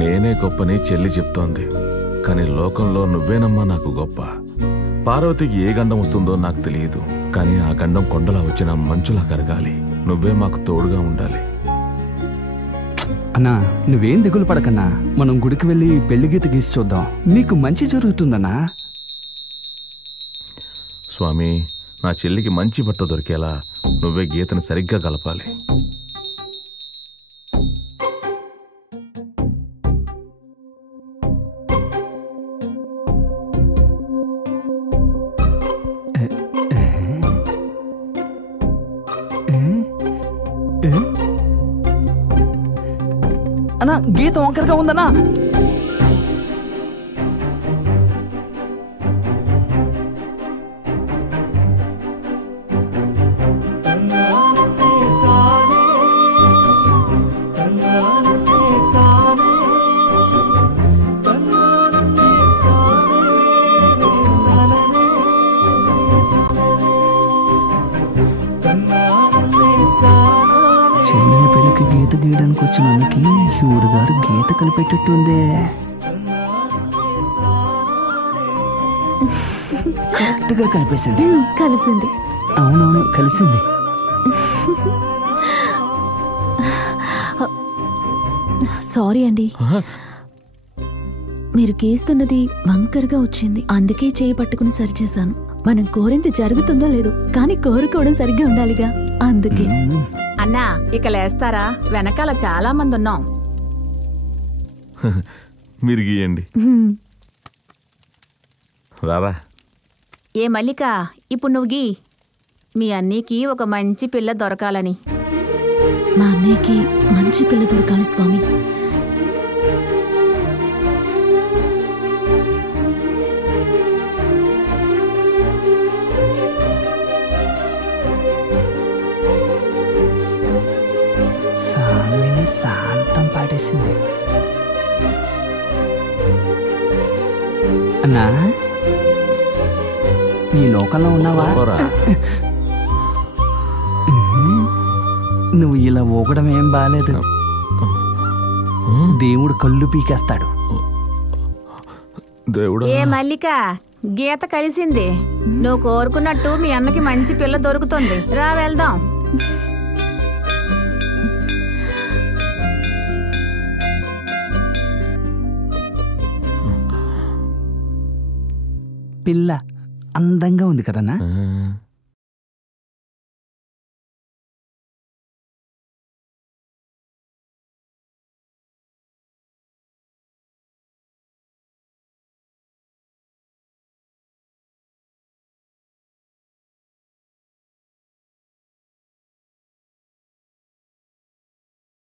నేనే గొప్పని చెల్లి చెప్తోంది, కానీ లోకంలో నువ్వేనమ్మా నాకు గొప్ప. పార్వతికి ఏ గండం వస్తుందో నాకు తెలియదు, కానీ ఆ గండం కొండలా వచ్చిన మంచులా కరగాలి. నువ్వే మాకు తోడుగా ఉండాలి. అన్నా నువ్వేం దిగులు పడకన్నా, మనం గుడికి వెళ్ళి పెళ్లి గీత గీసి చూద్దాం, నీకు మంచి జరుగుతుందన్నా. స్వామి, నా చెల్లికి మంచి భర్త దొరికేలా నువ్వే గీతను సరిగ్గా కలపాలి. అన్నా గీత వంకరగా ఉందన్నా. చెల్లెల పెళ్లికి గీత గీయడానికి వచ్చిన అన్నకి శివుడు గారు గీత కలిపేటట్టుందే. కరెక్ట్ గా కలిపేసింది. కలిసింది. అవునవును కలిసింది. సారీ అండి, మీరు గీస్తున్నది వంకరగా వచ్చింది, అందుకే చేయి పట్టుకుని సరిచేశాను. మనం కోరింది జరుగుతుందో లేదో, కానీ కోరుకోవడం సరిగ్గా ఉండాలిగా, అందుకే. అన్నా ఇక లేస్తారా? వెనకాల చాలా మంది ఉన్నాం. మీరు గీయండి. రారా. ఏ మల్లిక, ఇప్పుడు నువ్వు గీ. మీ అన్నీకి ఒక మంచి పిల్ల దొరకాలని. మా అన్నయ్యకి మంచి పిల్ల దొరకాలి స్వామి. సామిని శాంతం పాడేసింది. అన్నా ఈ లోకంలో ఉన్నావా? నువ్వు ఇలా ఊగడం ఏం బాలేదు, దేవుడు కళ్ళు పీకేస్తాడు. దేవుడా. ఏ మల్లిక, గీత కలిసింది. నువ్వు కోరుకున్నట్టు మీ అన్నకి మంచి పిల్ల దొరుకుతుంది. రా వెళ్దాం. పిల్ల అందంగా ఉంది కదన్నా.